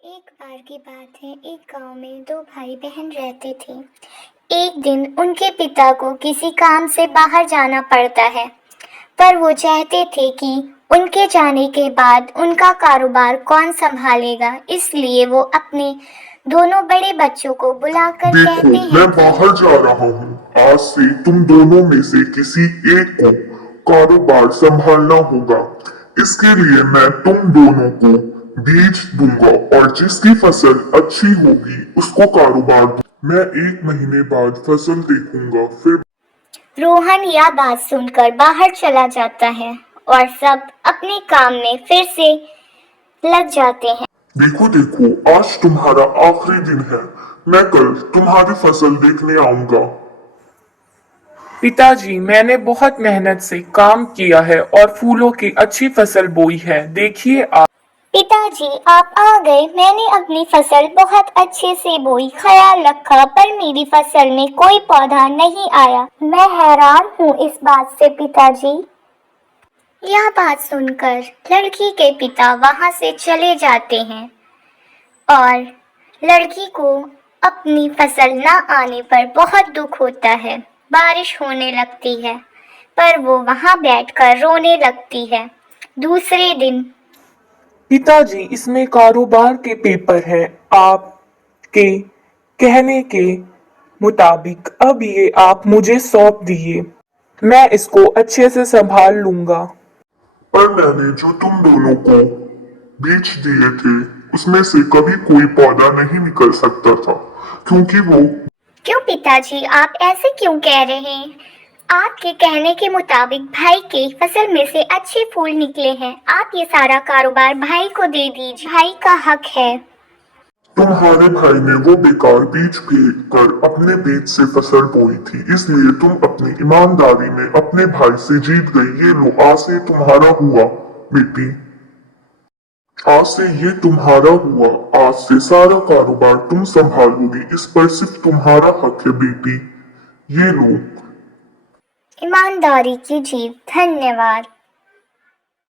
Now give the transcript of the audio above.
एक बार की बात है, एक गांव में दो भाई बहन रहते थे। एक दिन उनके पिता को किसी काम से बाहर जाना पड़ता है, पर वो चाहते थे कि उनके जाने के बाद उनका कारोबार कौन संभालेगा। इसलिए वो अपने दोनों बड़े बच्चों को बुलाकर देखो, कहते हैं मैं कि बाहर जा रहा हूँ। आज से तुम दोनों में से किसी एक को कारोबार संभालना होगा। इसके लिए मैं तुम दोनों को बीज दूंगा और जिसकी फसल अच्छी होगी उसको कारोबार दूंगा। मैं 1 महीने बाद फसल देखूंगा, फिर रोहन यह बात सुनकर बाहर चला जाता है और सब अपने काम में फिर से लग जाते हैं। देखो देखो, आज तुम्हारा आखिरी दिन है। मैं कल तुम्हारी फसल देखने आऊंगा। पिताजी, मैंने बहुत मेहनत से काम किया है और फूलों की अच्छी फसल बोई है। देखिए आप। पिताजी, आप आ गए। मैंने अपनी फसल बहुत अच्छे से बोई, ख्याल रखा, पर मेरी फसल में कोई पौधा नहीं आया। मैं हैरान हूँ इस बात से पिताजी। यह बात सुनकर लड़की के पिता वहां से चले जाते हैं और लड़की को अपनी फसल न आने पर बहुत दुख होता है। बारिश होने लगती है, पर वो वहां बैठकर रोने लगती है। दूसरे दिन पिताजी, इसमें कारोबार के पेपर हैं। आपके कहने के मुताबिक अब ये आप मुझे सौंप दिए। मैं इसको अच्छे से संभाल लूंगा। पर मैंने जो तुम दोनों को बीज दिए थे उसमें से कभी कोई पौधा नहीं निकल सकता था, क्योंकि वो क्यों पिताजी, आप ऐसे क्यों कह रहे हैं? आपके कहने के मुताबिक भाई के फसल में से अच्छे फूल निकले हैं। आप ये सारा कारोबार भाई को दे दीजिए, भाई का हक है। तुम्हारे भाई ने वो बेकार बीज फेंक कर अपने बीज से फसल बोई थी, इसलिए तुम अपनी ईमानदारी में अपने भाई से जीत गई। ये लो, आज से तुम्हारा हुआ बेटी। आज से ये तुम्हारा हुआ। आज से सारा कारोबार तुम संभालोगी। इस पर सिर्फ तुम्हारा हक है बेटी। ये लो। ईमानदारी की जीत। धन्यवाद।